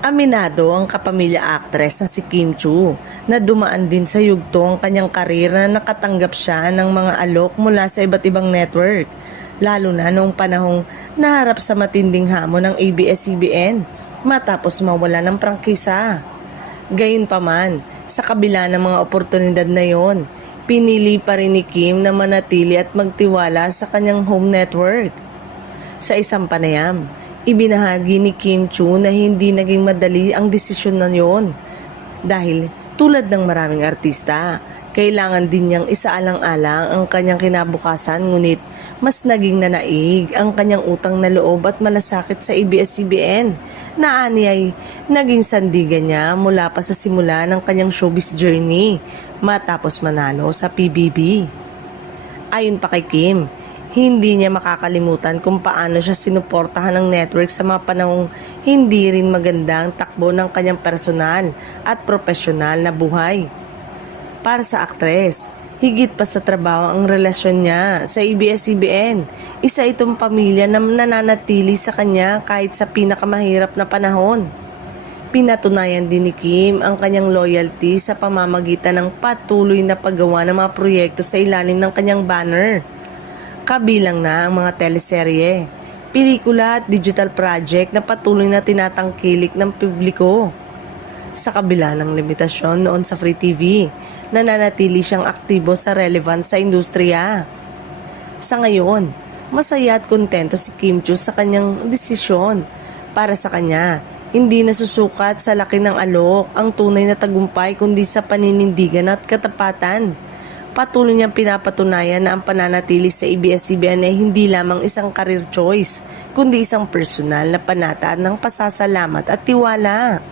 Aminado ang kapamilya actress na si Kim Chu na dumaan din sa yugto ang kanyang karir na nakatanggap siya ng mga alok mula sa iba't ibang network, lalo na noong panahong naharap sa matinding hamon ng ABS-CBN matapos mawala ng prangkisa. Gayunpaman, sa kabila ng mga oportunidad na yon, pinili pa rin ni Kim na manatili at magtiwala sa kanyang home network. Sa isang panayam, ibinahagi ni Kim Chu na hindi naging madali ang desisyon na yon dahil tulad ng maraming artista, kailangan din niyang isaalang-alang ang kanyang kinabukasan ngunit mas naging nanaig ang kanyang utang na loob at malasakit sa ABS-CBN na aniyay naging sandigan niya mula pa sa simula ng kanyang showbiz journey matapos manalo sa PBB. Ayon pa kay Kim, hindi niya makakalimutan kung paano siya sinuportahan ng network sa mga panahong hindi rin magandang takbo ng kanyang personal at profesional na buhay. Para sa aktres, higit pa sa trabaho ang relasyon niya sa ABS-CBN. Isa itong pamilya na nananatili sa kanya kahit sa pinakamahirap na panahon. Pinatunayan din ni Kim ang kanyang loyalty sa pamamagitan ng patuloy na paggawa ng mga proyekto sa ilalim ng kanyang banner. Kabilang na ang mga teleserye, pelikula at digital project na patuloy na tinatangkilik ng publiko. Sa kabila ng limitasyon noon sa Free TV, nananatili siyang aktibo sa relevant sa industriya. Sa ngayon, masaya at kontento si Kim Chu sa kanyang desisyon. Para sa kanya, hindi nasusukat sa laki ng alok ang tunay na tagumpay kundi sa paninindigan at katapatan. Patuloy niyang pinapatunayan na ang pananatili sa ABS-CBN ay hindi lamang isang career choice, kundi isang personal na panataan ng pasasalamat at tiwala.